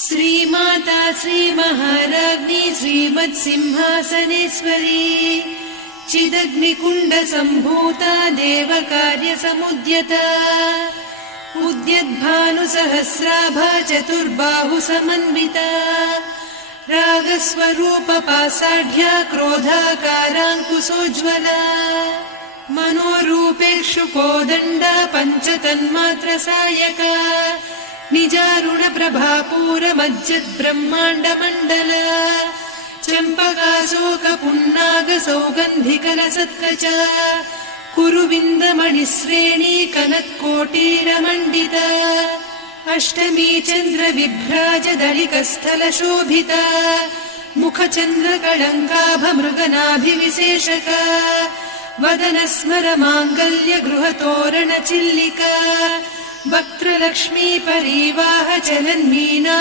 श्रीमाता श्रीमहाराज्ञी श्रीमत्सिंहासनेश्वरी चिदग्निकुण्ड सम्भूता देवकार्यसमुद्यता उद्यद्भानुसहस्राभा चतुर्बाहु समन्विता रागस्वरूपपासाढ्या क्रोधाकाराङ्कुशोज्ज्वला मनोरूपेक्षु कोदण्डा पञ्चतन्मात्रसायका निजारुणप्रभापूरमज्जद्ब्रह्माण्डमण्डल चम्पकाशोकपुन्नागसौगन्धिकलसत्कचा कुरुविन्दमणिश्रेणी कनत्कोटीरमण्डिता अष्टमी चन्द्रविभ्राजदलिकस्थलशोभिता मुखचन्द्रकळङ्काभमृगनाभिविशेषका वदनस्मरमाङ्गल्य गृहतोरणचिल्लिका वक्त्रलक्ष्मी परिवाह चलन्मीना